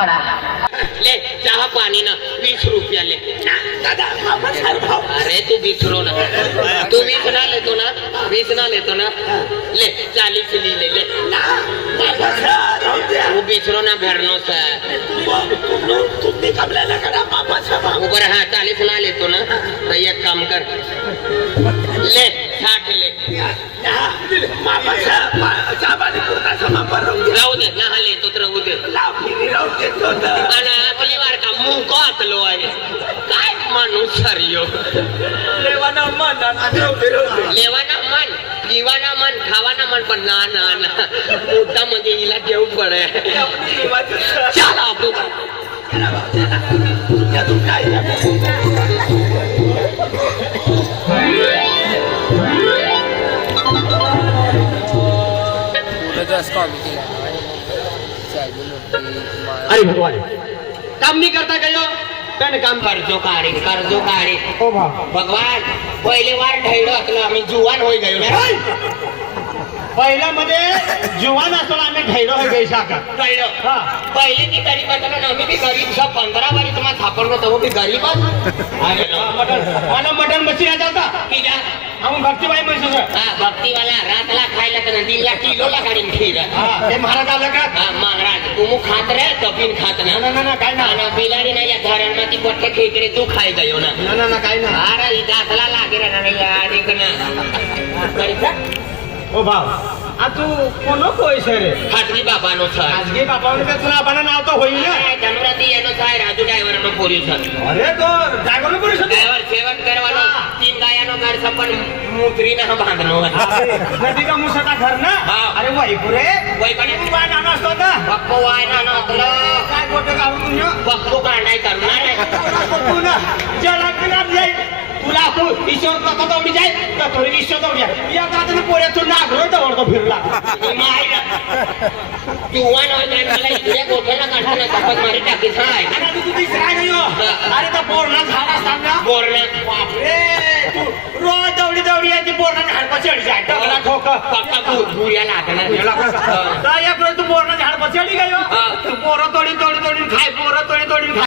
सोडा ले चहा पाणी ना 20 रुपया ले दादा अरे तू 20 रो ना तू 20 ना लेतो ना 20 ना लेतो ना ले 40 ली ले ले वो 20 रो ना भरनो सा तुमने कमला करा मामा ऊपर हाँ 40 ना लेतो ना तो एक काम कर ले 60 ले मामा राहू दे ना लेतो तर राहू दे आणि आपली वार का मुंग कातलो आहे काय माणूस सर्यो लेवाना मन लेवाना मन जीवाना मन खावाना मन पण ना ना ना मुद्दा मध्ये हिला जेव पडे चला तू अरे भगवान काम नहीं करता कहो पेन काम कर्जो काढे ओ भाव भगवान पहिले वार ढैडो असलो आम्ही जुवान होई गयो ना पहिला मध्ये जुवान असतो आम्ही ठैरो हे गैसा का ढैडो हा पहिले की गरीब असलो ना आम्ही बी गरीब सब 15 वारी तुम्हाला सापडलो तो बी गरीब अरे मटन मला मटन मच्छी आता होता की जा हम भक्तीबाई म्हैसूर हा भक्तीवाला रातला खायला तर दिनला किलोला काढीन खीर हा ते महाराज आलं का हा महाराज तू खात रे कपिन खात ना ना ना ना काय ना आणि बिलाडी नाही या घरांना ती पट्टे खेकडे तू खाई गयो ना ना ना ना काय ना अरे इथं असला लागे रे ना या ओ भाव आ तू कोण पैसे रे खात्री बाबानो छाय खाजगी बापावर का तुला आपण नाव तो होईल ना धनुराती येनो छाय राजू ड्रायव्हर नो पोरी छाय अरे तो ड्रायव्हर पुरुष ड्रायव्हर सेवन करवानो 3 गायानो घर सपन मुत्री ना बांधनो नदी का मुसटा घर ना अरे वही पुरे वय पण काय नाना असतो ना पप्पो वाय ना नसलो काय गोटे घालून तुम्ही पप्पो काढाय करणार आहे तू ना जला किनार जाई तुला तू ईश्वर प्रथा दौडी जाय तर थोडी ईश्वर दौडी या दादाने पोऱ्या तू नागरो दवडतो फिरला मायला जुवान होय नाही मला इकडे गोठ्याला काढताना सपत मारी टाकी छाय आणि तू दिसराय नाही हो अरे तर पोरणा झाला सांगा बोरणे बापरे तू रोज दौडी दौडी याची पोरणा झाड पचडी जाय टकला ठोक पक्का भुरिया लागणार तर एक रोज तू पोरणा झाड पचडी गयो तू पोरं तोडी खाय पोरं तोडी खाय